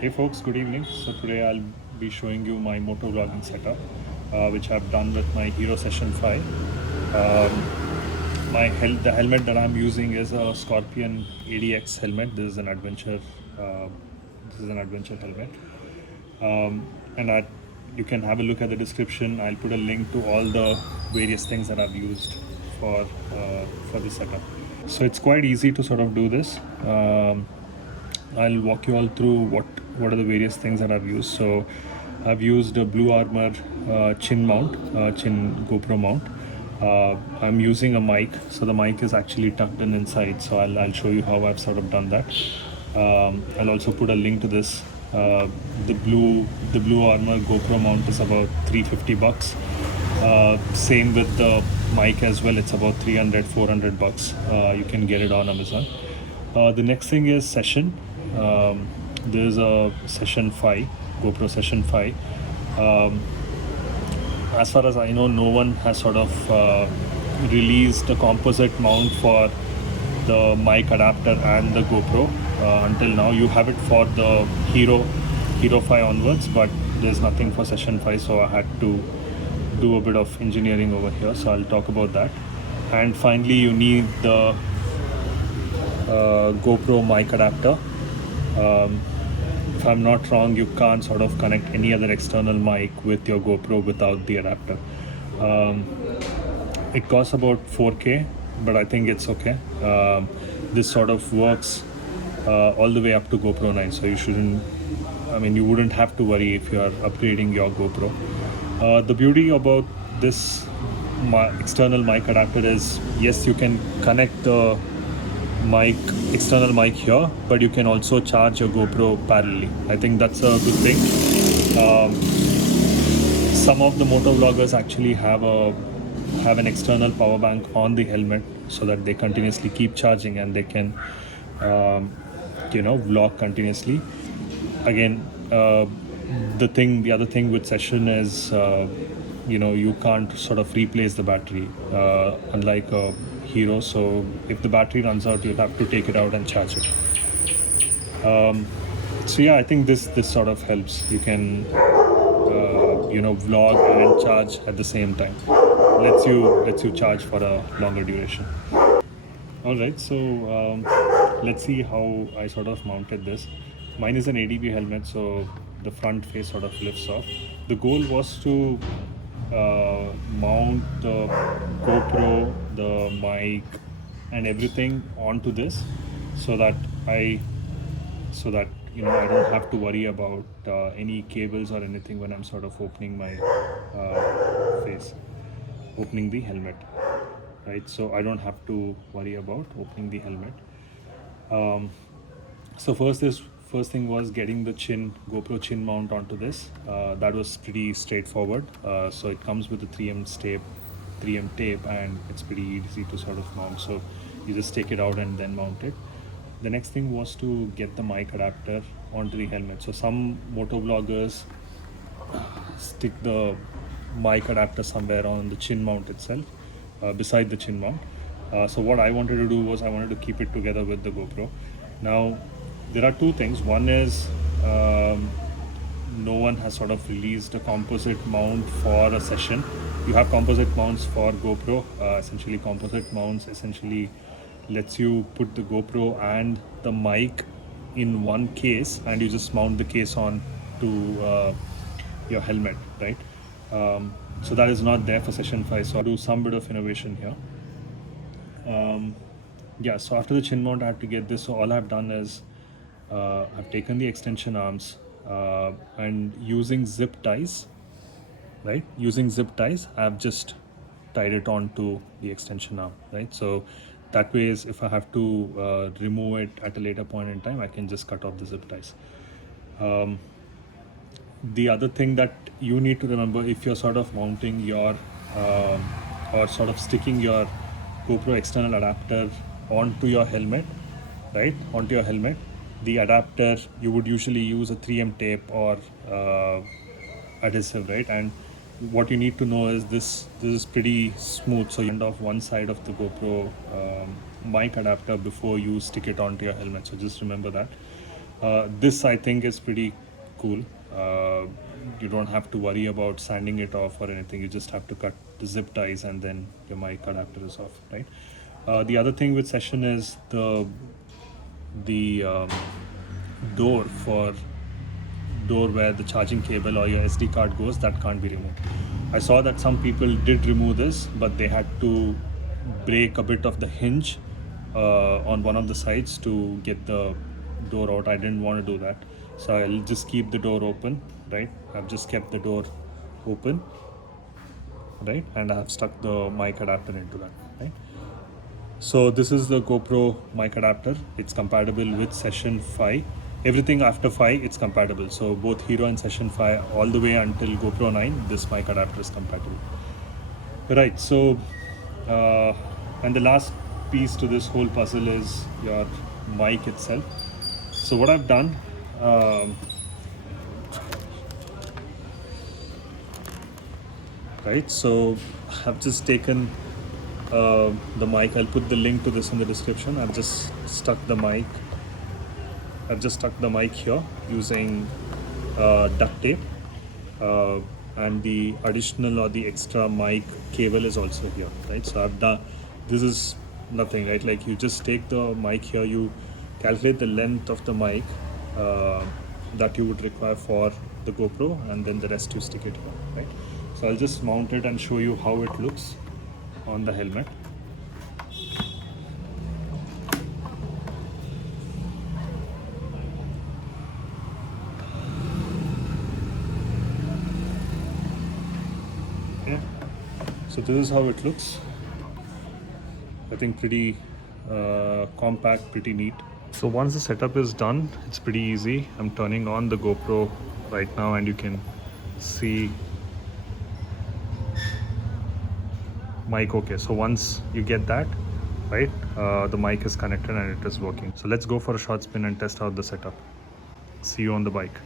Hey folks, good evening. So today I'll be showing you my motor vlogging setup, which I've done with my Hero Session 5. The helmet that I'm using is a Scorpion ADX helmet. Uh, this is an adventure helmet, and you can have a look at the description. I'll put a link to all the various things that I've used for this setup. So it's quite easy to sort of do this. I'll walk you all through what are the various things that I've used. So I've used a Blue Armor chin GoPro mount. I'm using a mic, so the mic is actually tucked in inside. So I'll show you how I've sort of done that. I'll also put a link to this. The Blue Armor GoPro mount is about $350. Same with the mic as well. It's about 300-400 bucks. You can get it on Amazon. The next thing is Session. There's a Session 5, GoPro Session 5. As far as I know, no one has sort of released a composite mount for the mic adapter and the GoPro until now. You have it for the Hero 5 onwards, but there's nothing for Session 5, so I had to do a bit of engineering over here. So I'll talk about that. And finally, you need the GoPro mic adapter. If I'm not wrong, you can't sort of connect any other external mic with your GoPro without the adapter. It costs about 4K, but I think it's okay. This sort of works all the way up to GoPro 9, so you wouldn't have to worry if you are upgrading your GoPro. The beauty about this external mic adapter is, yes, you can connect the external mic here, but you can also charge your GoPro parallelly. I think that's a good thing. Some of the motor vloggers actually have an external power bank on the helmet so that they continuously keep charging and they can vlog continuously. Again, the other thing with Session is you can't sort of replace the battery, unlike a Hero. So if the battery runs out, you'll have to take it out and charge it. So yeah, I think this sort of helps. You can vlog and charge at the same time. Lets you charge for a longer duration. All right, so let's see how I sort of mounted this. Mine is an ADB helmet, so the front face sort of lifts off. The goal was to mount the GoPro, the mic, and everything onto this, so that I don't have to worry about any cables or anything when I'm sort of opening my opening the helmet, right? So I don't have to worry about opening the helmet. So first thing was getting the GoPro chin mount onto this. That was pretty straightforward. So it comes with a 3M tape, and it's pretty easy to sort of mount. So you just take it out and then mount it. The next thing was to get the mic adapter onto the helmet. So some motor vloggers stick the mic adapter somewhere on the chin mount itself, beside the chin mount. So what I wanted to do was I wanted to keep it together with the GoPro. Now, there are two things. One is no one has sort of released a composite mount for a Session. You have composite mounts for GoPro. Essentially, composite mounts essentially lets you put the GoPro and the mic in one case, and you just mount the case on to your helmet, right? So that is not there for Session 5. So I'll do some bit of innovation here. So after the chin mount, I have to get this. So all I've done is I've taken the extension arms and using zip ties, I've just tied it onto the extension arm, right? So that way, if I have to remove it at a later point in time, I can just cut off the zip ties. The other thing that you need to remember, if you're sort of mounting your or sort of sticking your GoPro external adapter onto your helmet, the adapter, you would usually use a 3M tape or adhesive, right? And what you need to know is this is pretty smooth, so you end off one side of the GoPro mic adapter before you stick it onto your helmet. So just remember that. This I think is pretty cool. You don't have to worry about sanding it off or anything. You just have to cut the zip ties and then your mic adapter is off, right? The other thing with Session is the door where the charging cable or your SD card goes, that can't be removed. I saw that some people did remove this, but they had to break a bit of the hinge on one of the sides to get the door out. I didn't want to do that, so I'll just keep the door open, right? I've just kept the door open, right? And I have stuck the mic adapter into that, right? So this is the GoPro mic adapter. It's compatible with Session 5. Everything after 5 it's compatible. So both Hero and Session 5 all the way until GoPro 9, this mic adapter is compatible. Right, so and the last piece to this whole puzzle is your mic itself. So what I've done, right, so I've just taken the mic. I'll put the link to this in the description. I've just stuck the mic here using duct tape, and the additional or the extra mic cable is also here, right? So I've done, this is nothing, right? Like you just take the mic here, you calculate the length of the mic that you would require for the GoPro, and then the rest you stick it here, right? So I'll just mount it and show you how it looks on the helmet. Yeah, so this is how it looks. I think pretty compact, pretty neat. So once the setup is done, it's pretty easy. I'm turning on the GoPro right now and you can see mic. Okay, so once you get that right, the mic is connected and it is working. So let's go for a short spin and test out the setup. See you on the bike.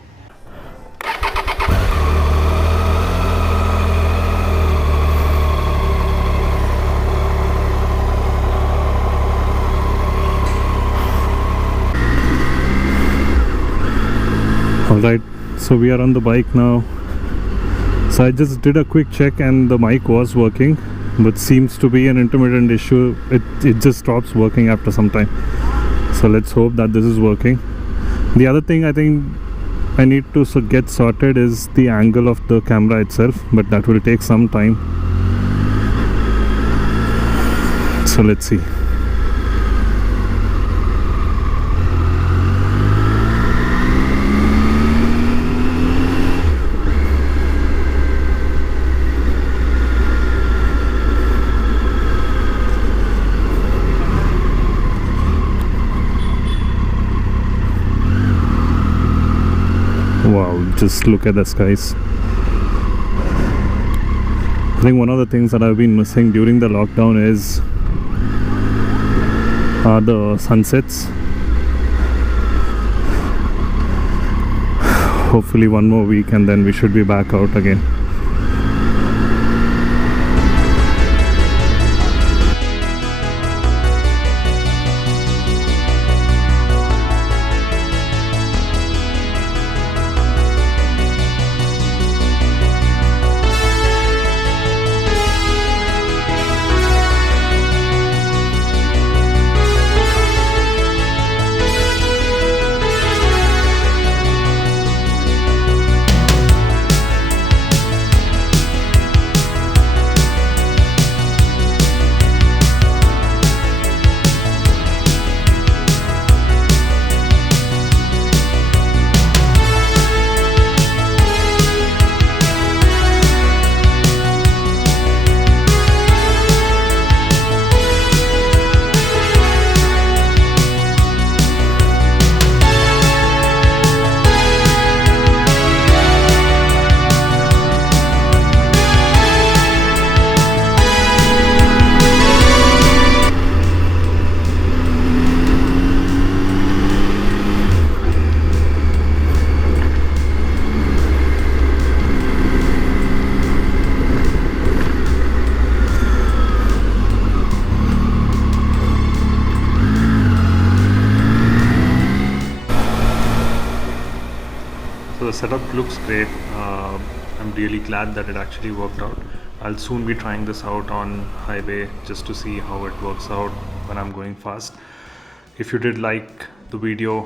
Alright, so we are on the bike now. So I just did a quick check and the mic was working, but seems to be an intermittent issue. It just stops working after some time. So let's hope that this is working. The other thing I think I need to get sorted is the angle of the camera itself, but that will take some time. So let's see. Wow, just look at the skies. I think one of the things that I've been missing during the lockdown is the sunsets. Hopefully one more week and then we should be back out again. So the setup looks great. I'm really glad that it actually worked out. I'll soon be trying this out on highway just to see how it works out when I'm going fast. If you did like the video,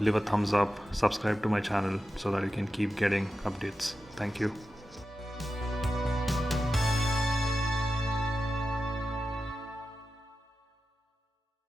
leave a thumbs up, subscribe to my channel so that you can keep getting updates. Thank you.